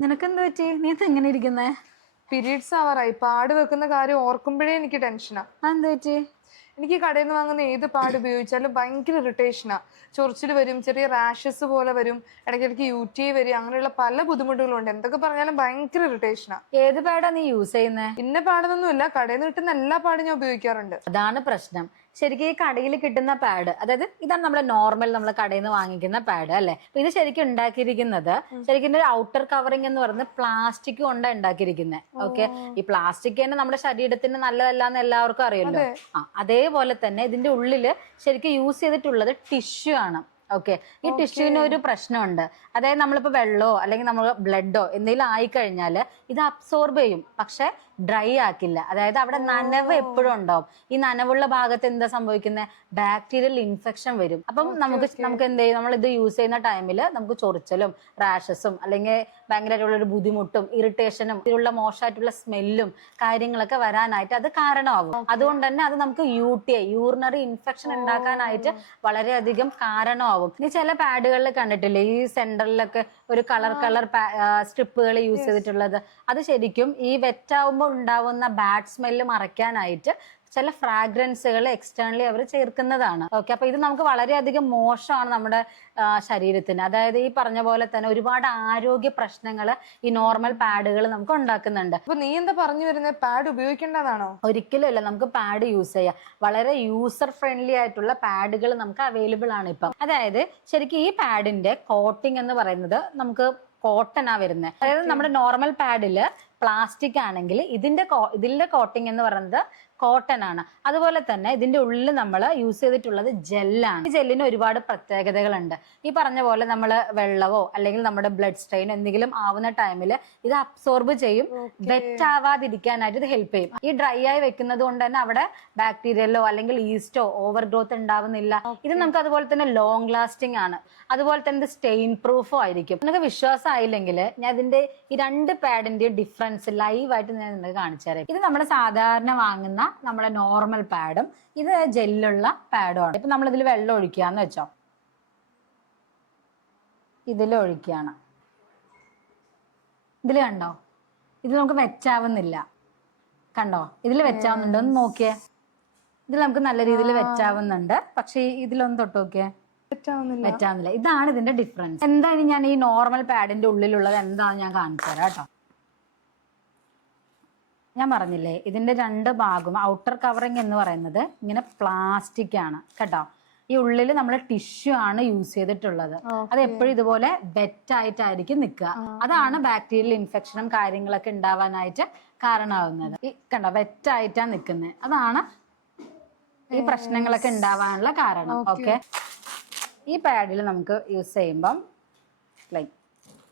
നിനക്കെന്ത് പറ്റി? നീ എങ്ങനെ ഇരിക്കുന്നേ? പീരീഡ്സ് ആവാറായി. പാട് വെക്കുന്ന കാര്യം ഓർക്കുമ്പോഴേ എനിക്ക് ടെൻഷനാ. എന്ത് പറ്റി? എനിക്ക് കടയിൽ നിന്ന് വാങ്ങുന്ന ഏത് പാട് ഉപയോഗിച്ചാലും ഭയങ്കര ഇറിറ്റേഷനാ. ചൊറിച്ചിൽ വരും ചെറിയ റാഷസ് പോലെ വരും ഇടയ്ക്കിടയ്ക്ക് യു ടി വരും അങ്ങനെയുള്ള പല ബുദ്ധിമുട്ടുകളുണ്ട്. എന്തൊക്കെ പറഞ്ഞാലും ഭയങ്കര ഇറിറ്റേഷനാ. ഏത് പാടാ നീ യൂസ് ചെയ്യുന്നത് ഇന്ന പാടൊന്നുമില്ല. കടയിൽ നിന്ന് കിട്ടുന്ന എല്ലാ പാടും ഞാൻ ഉപയോഗിക്കാറുണ്ട്. അതാണ് പ്രശ്നം. ശരിക്കും ഈ കടയിൽ കിട്ടുന്ന പാഡ് അതായത് ഇതാണ് നമ്മുടെ നോർമൽ നമ്മൾ കടയിൽ നിന്ന് വാങ്ങിക്കുന്ന പാഡ് അല്ലെ? അപ്പൊ ഇത് ശരിക്കും ഉണ്ടാക്കിയിരിക്കുന്നത് ശരിക്കും ഒരു ഔട്ടർ കവറിംഗ് എന്ന് പറയുന്നത് പ്ലാസ്റ്റിക് കൊണ്ടാണ് ഉണ്ടാക്കിയിരിക്കുന്നത് ഓക്കെ ഈ പ്ലാസ്റ്റിക് തന്നെ നമ്മുടെ ശരീരത്തിന് നല്ലതല്ല എന്ന് എല്ലാവർക്കും അറിയല്ലോ. ആ അതേപോലെ തന്നെ ഇതിന്റെ ഉള്ളിൽ ശരിക്കും യൂസ് ചെയ്തിട്ടുള്ളത് ടിഷ്യൂ ആണ്. ഓക്കെ ഈ ടിഷ്യൂവിന് ഒരു പ്രശ്നമുണ്ട്. അതായത് നമ്മളിപ്പോ വെള്ളമോ അല്ലെങ്കിൽ നമ്മൾ ബ്ലഡോ എന്തെങ്കിലും ആയിക്കഴിഞ്ഞാൽ ഇത് അബ്സോർബ് ചെയ്യും. പക്ഷെ ഡ്രൈ ആക്കില്ല. അതായത് അവിടെ നനവ് എപ്പോഴും ഉണ്ടാവും. ഈ നനവുള്ള ഭാഗത്ത് എന്താ സംഭവിക്കുന്നത് ബാക്ടീരിയൽ ഇൻഫെക്ഷൻ വരും. അപ്പം നമുക്ക് നമുക്ക് എന്ത് ചെയ്യും? നമ്മൾ ഇത് യൂസ് ചെയ്യുന്ന ടൈമിൽ നമുക്ക് ചൊറിച്ചലും റാഷസും അല്ലെങ്കിൽ ഭയങ്കരമായിട്ടുള്ള ഒരു ബുദ്ധിമുട്ടും ഇറിറ്റേഷനും ഇതിലുള്ള മോശമായിട്ടുള്ള സ്മെല്ലും കാര്യങ്ങളൊക്കെ വരാനായിട്ട് അത് കാരണമാകും അതുകൊണ്ട് തന്നെ അത് നമുക്ക് U T I urinary infection ഉണ്ടാക്കാനായിട്ട് വളരെയധികം കാരണമാകും ഇനി ചില പാഡുകളിൽ കണ്ടിട്ടില്ലേ? ഈ സെന്ററിലൊക്കെ ഒരു കളർ കളർ സ്ട്രിപ്പുകൾ യൂസ് ചെയ്തിട്ടുള്ളത്. അത് ശരിക്കും ഈ വെറ്റാവുമ്പോൾ ഉണ്ടാവുന്ന ബാഡ് സ്മെല്ല് മറയ്ക്കാനായിട്ട് ചില ഫ്രാഗ്രൻസുകൾ എക്സ്റ്റേണലി അവർ ചേർക്കുന്നതാണ്. ഓക്കെ അപ്പൊ ഇത് നമുക്ക് വളരെയധികം മോശമാണ് നമ്മുടെ ശരീരത്തിന്. അതായത് ഈ പറഞ്ഞ പോലെ തന്നെ ഒരുപാട് ആരോഗ്യ പ്രശ്നങ്ങൾ ഈ നോർമൽ പാഡുകൾ നമുക്ക് ഉണ്ടാക്കുന്നുണ്ട്. അപ്പൊ നീ എന്താ പറഞ്ഞു വരുന്നത് പാഡ് ഉപയോഗിക്കേണ്ടതാണോ? ഒരിക്കലും അല്ല നമുക്ക് പാഡ് യൂസ് ചെയ്യാം. വളരെ യൂസർ ഫ്രണ്ട്ലി ആയിട്ടുള്ള പാഡുകൾ നമുക്ക് അവൈലബിൾ ആണ് ഇപ്പം. അതായത് ശരിക്കും ഈ പാഡിന്റെ കോട്ടിംഗ് എന്ന് പറയുന്നത് നമുക്ക് കോട്ടണാ വരുന്നത് അതായത് നമ്മുടെ നോർമൽ പാഡിൽ പ്ലാസ്റ്റിക് ആണെങ്കിൽ ഇതിന്റെ ഇതിന്റെ കോട്ടിംഗ് എന്ന് പറയുന്നത് കോട്ടൺ ആണ്. അതുപോലെ തന്നെ ഇതിന്റെ ഉള്ളിൽ നമ്മൾ യൂസ് ചെയ്തിട്ടുള്ളത് ജെല്ലാണ് ഈ ജെല്ലിന് ഒരുപാട് പ്രത്യേകതകളുണ്ട്. ഈ പറഞ്ഞ പോലെ നമ്മൾ വെള്ളമോ അല്ലെങ്കിൽ നമ്മുടെ ബ്ലഡ് സ്ട്രെയിൻ എന്തെങ്കിലും ആവുന്ന ടൈമിൽ ഇത് അബ്സോർബ് ചെയ്യും. വെറ്റ് ആവാതിരിക്കാനായിട്ട് ഇത് ഹെൽപ്പ് ചെയ്യും. ഈ ഡ്രൈ ആയി വെക്കുന്നത് കൊണ്ട് തന്നെ അവിടെ ബാക്ടീരിയലോ അല്ലെങ്കിൽ ഈസ്റ്റോ ഓവർ ഗ്രോത്ത് ഉണ്ടാവുന്നില്ല. ഇത് നമുക്ക് അതുപോലെ തന്നെ ലോങ് ലാസ്റ്റിംഗ് ആണ്. അതുപോലെ തന്നെ ഇത് സ്റ്റെയിൻ പ്രൂഫും ആയിരിക്കും. നിങ്ങൾക്ക് വിശ്വാസം ആയില്ലെങ്കിൽ ഞാൻ ഇതിന്റെ ഈ രണ്ട് പാഡിന്റെ ഡിഫറൻസ് ലൈവ് ആയിട്ട് ഞാൻ നിങ്ങൾക്ക് കാണിച്ചു തരാം. ഇത് നമ്മൾ സാധാരണ വാങ്ങുന്ന നമ്മുടെ നോർമൽ പാഡും ഇത് ജെല്ലുള്ള പാഡും ആണ്. ഇപ്പൊ നമ്മൾ ഇതിൽ വെള്ളം ഒഴിക്കാന്ന് വെച്ചോ. ഇതിൽ ഒഴിക്കുകയാണ് ഇതിൽ കണ്ടോ? ഇത് നമുക്ക് വെച്ചാവുന്നില്ല. കണ്ടോ? ഇതിൽ വെച്ചാവുന്നുണ്ടോ? ഒന്ന് നോക്കിയേ. ഇതിൽ നമുക്ക് നല്ല രീതിയിൽ വെച്ചാവുന്നുണ്ട്. പക്ഷേ ഇതിലൊന്ന് തൊട്ട് നോക്കിയേ. വെച്ചാവുന്നില്ല. ഇതാണ് ഇതിന്റെ ഡിഫറൻസ് എന്തായാലും ഞാൻ ഈ നോർമൽ പാഡിന്റെ ഉള്ളിലുള്ളത് എന്താണെന്ന് ഞാൻ കാണിച്ചു തരാം കേട്ടോ. ഞാൻ പറഞ്ഞില്ലേ ഇതിന്റെ രണ്ട് ഭാഗം ഔട്ടർ കവറിങ് എന്ന് പറയുന്നത് ഇങ്ങനെ പ്ലാസ്റ്റിക് ആണ് കേട്ടോ? ഈ ഉള്ളിൽ നമ്മൾ ടിഷ്യൂ ആണ് യൂസ് ചെയ്തിട്ടുള്ളത്. അത് എപ്പോഴും ഇതുപോലെ വെറ്റ് ആയിട്ടായിരിക്കും നിൽക്കുക. അതാണ് ബാക്ടീരിയൽ ഇൻഫെക്ഷനും കാര്യങ്ങളൊക്കെ ഉണ്ടാവാനായിട്ട് കാരണമാകുന്നത് ഈ കണ്ടോ വെറ്റ് ആയിട്ടാണ് നിൽക്കുന്നത് അതാണ് ഈ പ്രശ്നങ്ങളൊക്കെ ഉണ്ടാവാനുള്ള കാരണം. ഓക്കെ ഈ പാഡിൽ നമുക്ക് യൂസ് ചെയ്യുമ്പം ലൈക്ക്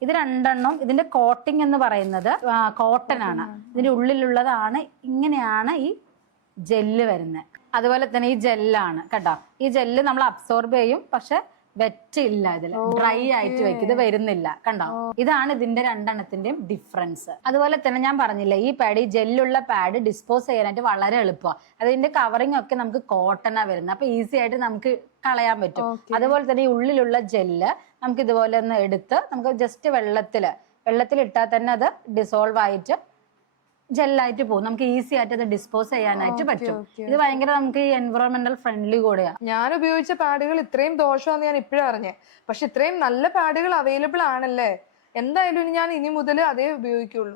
ഇത് രണ്ടെണ്ണം. ഇതിന്റെ കോട്ടിംഗ് എന്ന് പറയുന്നത് കോട്ടൺ ആണ്. ഇതിന്റെ ഉള്ളിലുള്ളതാണ്. ഇങ്ങനെയാണ് ഈ ജെല്ല് വരുന്നത് അതുപോലെ തന്നെ ഈ ജെല്ലാണ് കേട്ടോ ഈ ജെല്ല് നമ്മൾ അബ്സോർബ് ചെയ്യും പക്ഷെ വെറ്റ് ഇല്ല ഇതിൽ ഡ്രൈ ആയിട്ട് വെക്കും. ഇത് വരുന്നില്ല. കണ്ടോ? ഇതാണ് ഇതിന്റെ രണ്ടെണ്ണത്തിന്റെയും ഡിഫറൻസ് അതുപോലെ തന്നെ ഞാൻ പറഞ്ഞില്ലേ ഈ പാഡ് ഈ ജെല്ലുള്ള പാഡ് ഡിസ്പോസ് ചെയ്യാനായിട്ട് വളരെ എളുപ്പമാണ് അതിന്റെ കവറിംഗ് ഒക്കെ നമുക്ക് കോട്ടണാ വരുന്നത് അപ്പൊ ഈസി ആയിട്ട് നമുക്ക് കളയാൻ പറ്റും. അതുപോലെ തന്നെ ഈ ഉള്ളിലുള്ള ജെല്ല് നമുക്ക് ഇതുപോലെ ഒന്ന് എടുത്ത് നമുക്ക് ജസ്റ്റ് വെള്ളത്തിൽ വെള്ളത്തിൽ ഇട്ടാൽ തന്നെ അത് ഡിസോൾവ് ആയിട്ട് ജെല്ലായിട്ട് പോകും. നമുക്ക് ഈസി ആയിട്ട് അത് ഡിസ്പോസ് ചെയ്യാനായിട്ട് പറ്റും. ഇത് ഭയങ്കര നമുക്ക് ഈ എൻവറോൺമെന്റൽ ഫ്രണ്ട്ലി കൂടെയാണ് ഞാൻ ഉപയോഗിച്ച പാഡുകൾ ഇത്രയും ദോഷമാണെന്ന് ഞാൻ ഇപ്പോഴും അറിഞ്ഞേ. പക്ഷെ ഇത്രയും നല്ല പാഡുകൾ അവൈലബിൾ ആണല്ലേ? എന്തായാലും ഇനി ഞാൻ ഇനി മുതൽ അതേ ഉപയോഗിക്കുള്ളൂ.